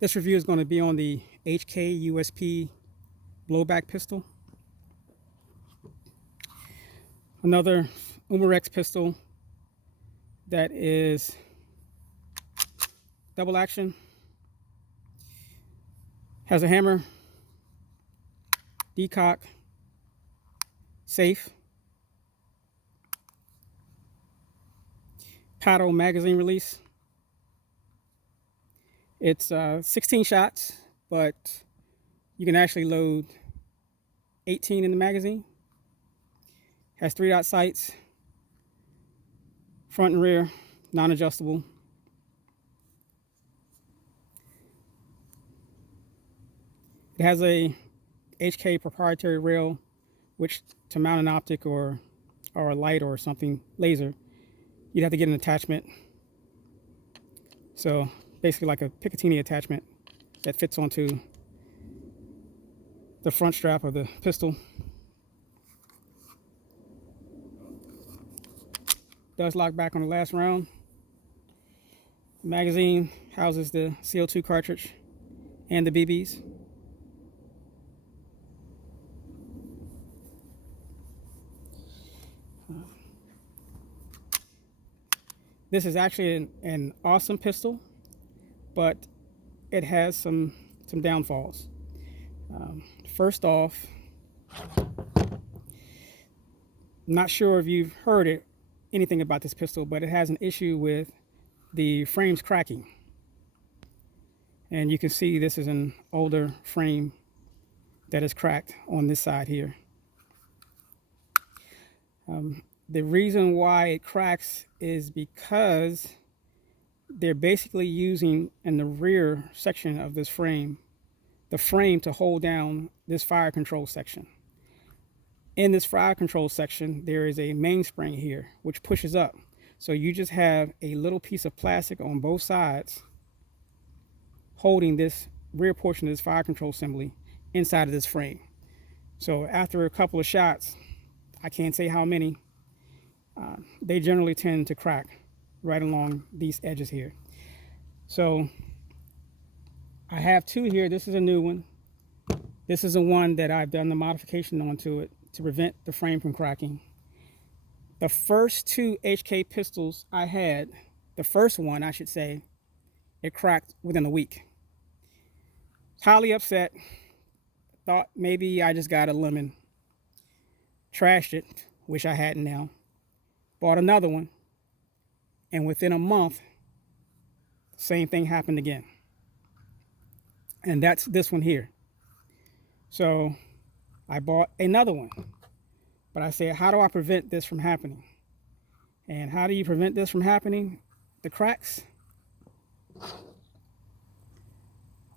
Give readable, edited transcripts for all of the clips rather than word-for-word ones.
This review is going to be on the HK USP Blowback pistol. Another Umarex pistol that is double action, has a hammer, decock, safe, paddle magazine release. It's 16 shots, but you can actually load 18 in the magazine. Has 3-dot sights, front and rear, non-adjustable. It has a HK proprietary rail, which to mount an optic or a light or something laser, you'd have to get an attachment. So basically like a Picatinny attachment that fits onto the front strap of the pistol. Does lock back on the last round. The magazine houses the CO2 cartridge and the BBs. This is actually an awesome pistol, but it has some downfalls. First off, not sure if you've heard anything about this pistol, but it has an issue with the frames cracking. And you can see this is an older frame that is cracked on this side here. The reason why it cracks is because they're basically using in the rear section of this frame, the frame to hold down this fire control section. In this fire control section, there is a mainspring here, which pushes up. So you just have a little piece of plastic on both sides holding this rear portion of this fire control assembly inside of this frame. So after a couple of shots, I can't say how many, they generally tend to crack right along these edges here. So I have two here. This is a new one. This is the one that I've done the modification onto it to prevent the frame from cracking. The first two HK pistols I had, the first one I should say, it cracked within a week. Highly upset. Thought maybe I just got a lemon. Trashed it. Wish I hadn't now. Bought another one, and within a month, same thing happened again. And that's this one here. So I bought another one, but I said, how do I prevent this from happening? And how do you prevent this from happening? The cracks?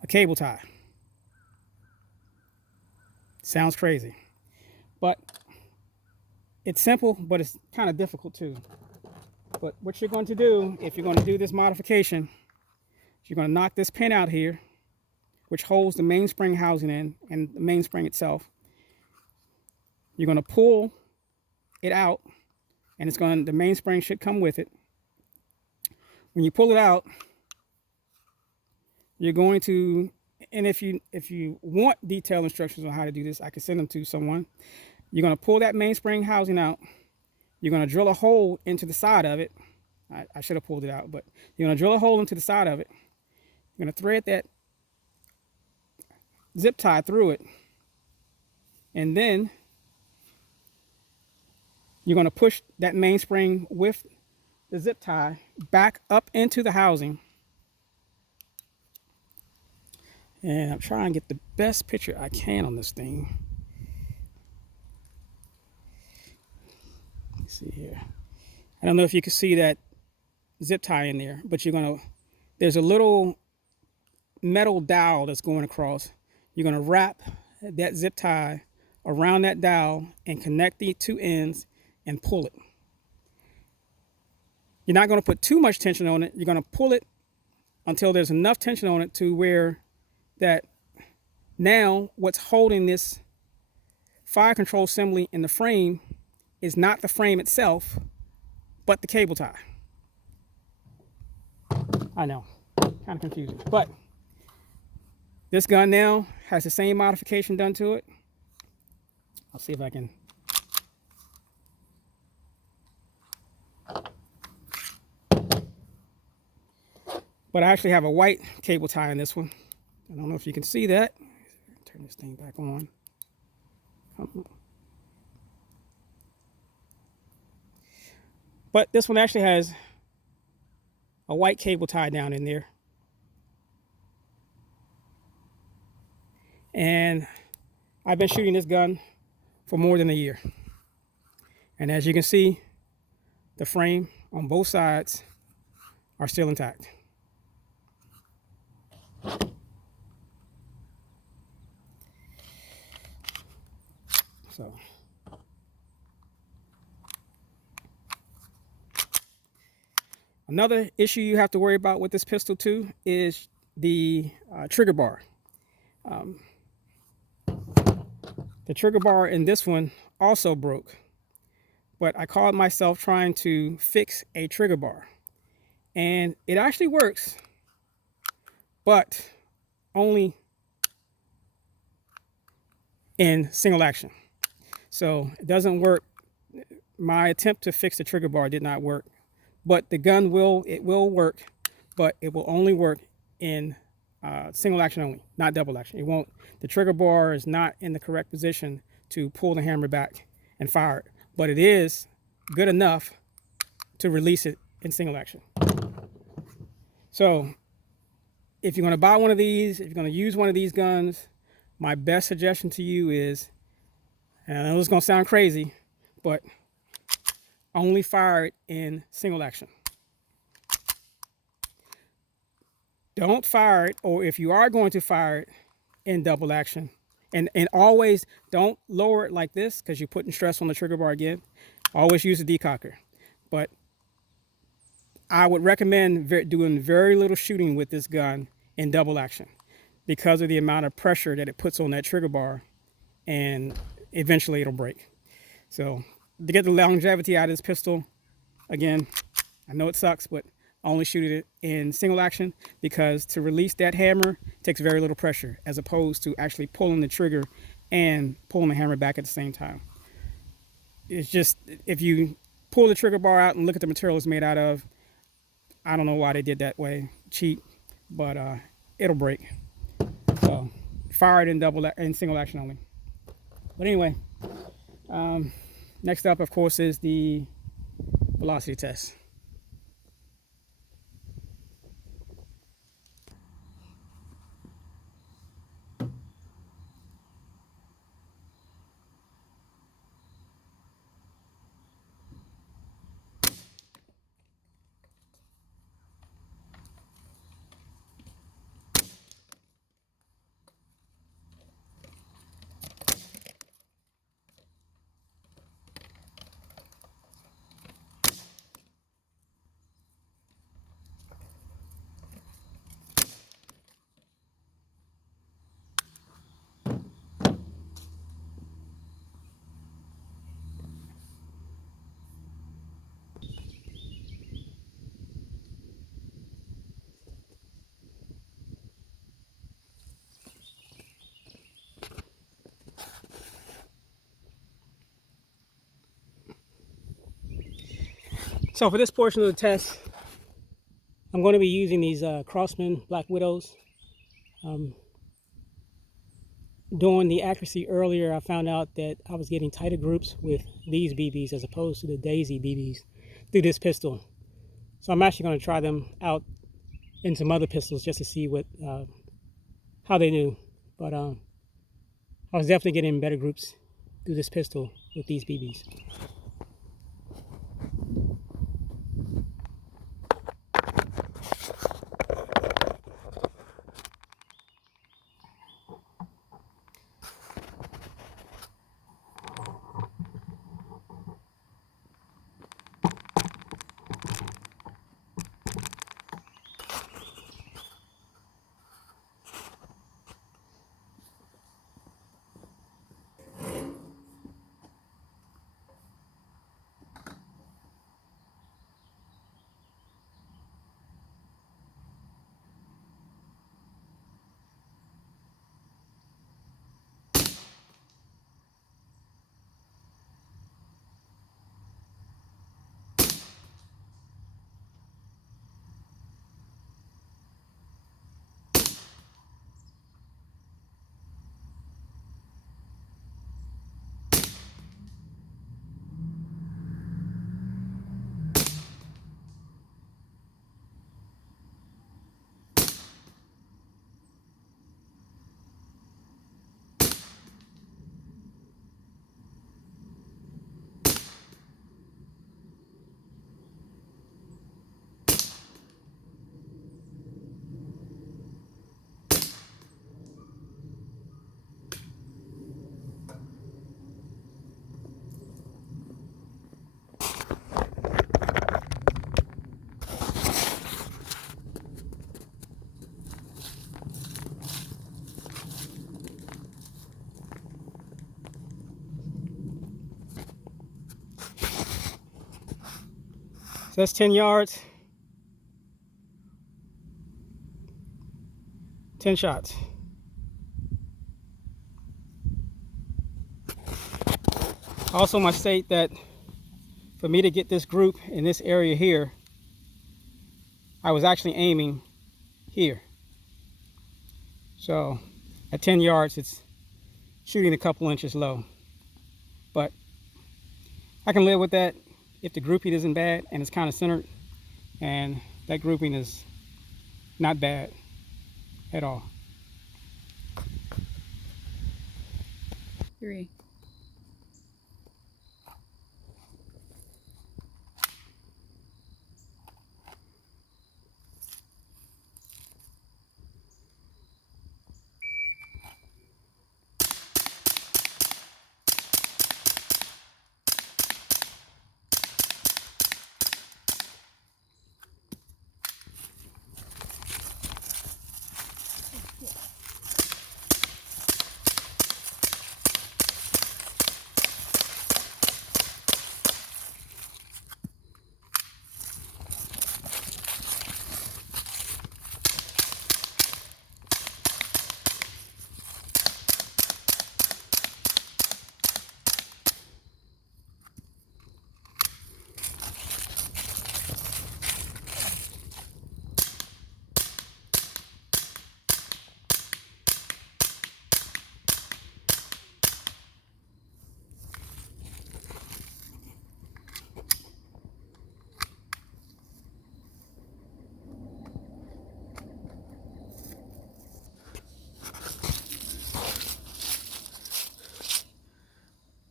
A cable tie. Sounds crazy, but it's simple, but it's kind of difficult too. But what you're going to do, if you're going to do this modification, you're going to knock this pin out here, which holds the mainspring housing in and the mainspring itself. You're going to pull it out, and the mainspring should come with it. When you pull it out, you're going to, and if you want detailed instructions on how to do this, I can send them to someone. You're going to pull that mainspring housing out. You're going to drill a hole into the side of it. I should have pulled it out, but you're going to drill a hole into the side of it. You're going to thread that zip tie through it. And then you're going to push that mainspring with the zip tie back up into the housing. And I'm trying to get the best picture I can on this thing. Let's see here. I don't know if you can see that zip tie in there, but there's a little metal dowel that's going across. You're going to wrap that zip tie around that dowel and connect the two ends and pull it. You're not going to put too much tension on it. You're going to pull it until there's enough tension on it to where that now what's holding this fire control assembly in the frame is not the frame itself, but the cable tie. I know, kind of confusing, but This gun now has the same modification done to it. I'll see if I can. But I actually have a white cable tie in this one. I don't know if you can see that. Turn this thing back on. But this one actually has a white cable tie down in there. And I've been shooting this gun for more than a year. And as you can see, the frame on both sides are still intact. So another issue you have to worry about with this pistol too is the trigger bar. The trigger bar in this one also broke, but I caught myself trying to fix a trigger bar, and it actually works, but only in single action. So it doesn't work. My attempt to fix the trigger bar did not work, but the gun will work, but it will only work in single action only, not double action. It won't. The trigger bar is not in the correct position to pull the hammer back and fire it, but it is good enough to release it in single action. So if you're going to buy one of these, if you're going to use one of these guns, my best suggestion to you is, and I know it's going to sound crazy, but only fire it in single action. Don't fire it, or if you are going to fire it, in double action. And always don't lower it like this, because you're putting stress on the trigger bar again. Always use a decocker. But I would recommend doing very little shooting with this gun in double action, because of the amount of pressure that it puts on that trigger bar, and eventually it'll break. So to get the longevity out of this pistol, again, I know it sucks, but I only shoot it in single action, because to release that hammer takes very little pressure, as opposed to actually pulling the trigger and pulling the hammer back at the same time. It's just, if you pull the trigger bar out and look at the material it's made out of, I don't know why they did that way, cheap, but it'll break. So fire it in single action only. But anyway, next up, of course, is the velocity test. So for this portion of the test, I'm going to be using these Crosman Black Widows. Doing the accuracy earlier, I found out that I was getting tighter groups with these BBs as opposed to the Daisy BBs through this pistol. So I'm actually going to try them out in some other pistols just to see what how they do. But I was definitely getting better groups through this pistol with these BBs. So that's 10 yards, 10 shots. I also must state that for me to get this group in this area here, I was actually aiming here. So at 10 yards, it's shooting a couple inches low. But I can live with that if the grouping isn't bad and it's kind of centered, and that grouping is not bad at all. 3.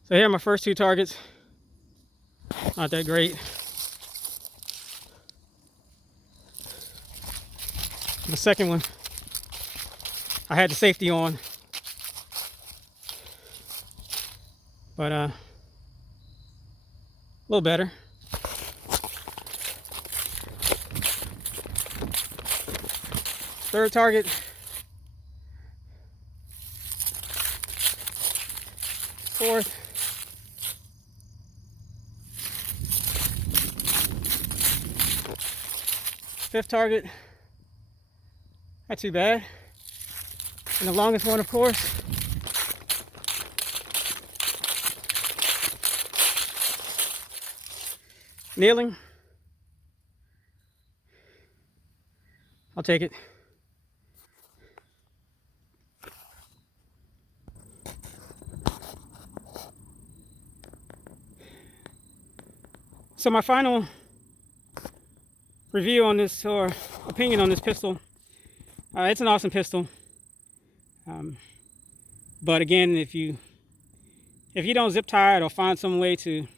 So here are my first 2 targets. Not that great. The second one, I had the safety on, but a little better. Third target, fourth, fifth target, not too bad. And the longest one, of course, kneeling. I'll take it. So my final review on this, or opinion on this pistol, it's an awesome pistol. But again, if you don't zip tie it or find some way to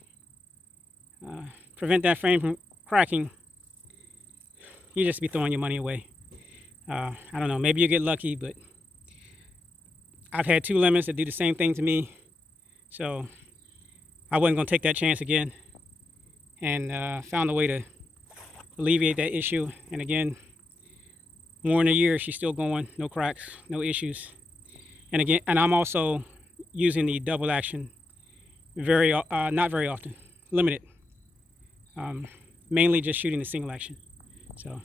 prevent that frame from cracking, you just be throwing your money away. I don't know, maybe you get lucky, but I've had 2 lemons that do the same thing to me, so I wasn't going to take that chance again, and found a way to alleviate that issue. And again, more than a year, she's still going, no cracks, no issues. And again, and I'm also using the double action not very often, limited, mainly just shooting the single action. So,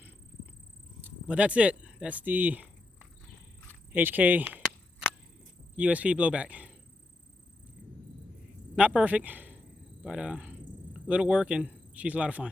but that's it. That's the HK USP Blowback. Not perfect, but a little work, and she's a lot of fun.